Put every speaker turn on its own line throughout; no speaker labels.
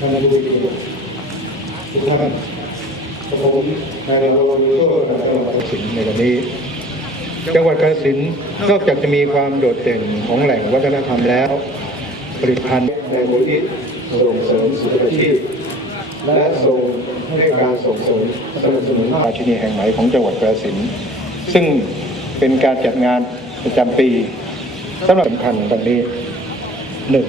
ท่านผู้มีทุกท่านกับผมนายรวรรณโชติจังหวัดกาฬสินในวันนี้ จังหวัดกาฬสินนอกจากจะมีความโดดเด่นของแหล่งวัฒนธรรมแล้ว ผลิตภัณฑ์ในมูลนิธส่งเสริมสุขภาพและส่งให้การส่งเสริมสนับสนุนราชินีแห่งไหม่ของจังหวัดกาฬสินซึ่งเป็นการจัดงานประจำปีสำหรับสำคัญดังนี้หนึ่ง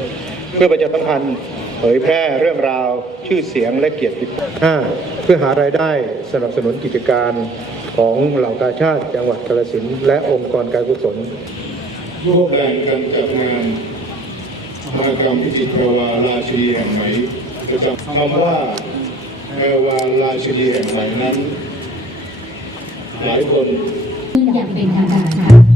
เพื่อประชาสัมพันธ์ เผยแพร่เรื่องราวชื่อเสียงและเกียรติคุณห้าเพื่อหารายได้สนับสนุนกิจการของเหล่ากาชาติจังหวัดกาฬสินธุ์และองค์กรการกุศล
ร่วมแรงกันจัดงานมหกรรมพิจิตรแพรวาราชินีแห่งไหมประจำคำว่าแพรวาราชินีแห่งไหมนั้น หลายคน
อย่างเป็นทางการค่ะ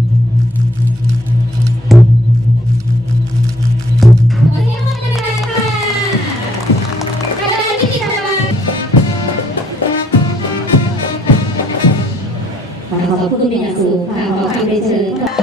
ขอขอบคุณเป็นอย่างสูงค่ะขอคำเรียนเชิญค่ะ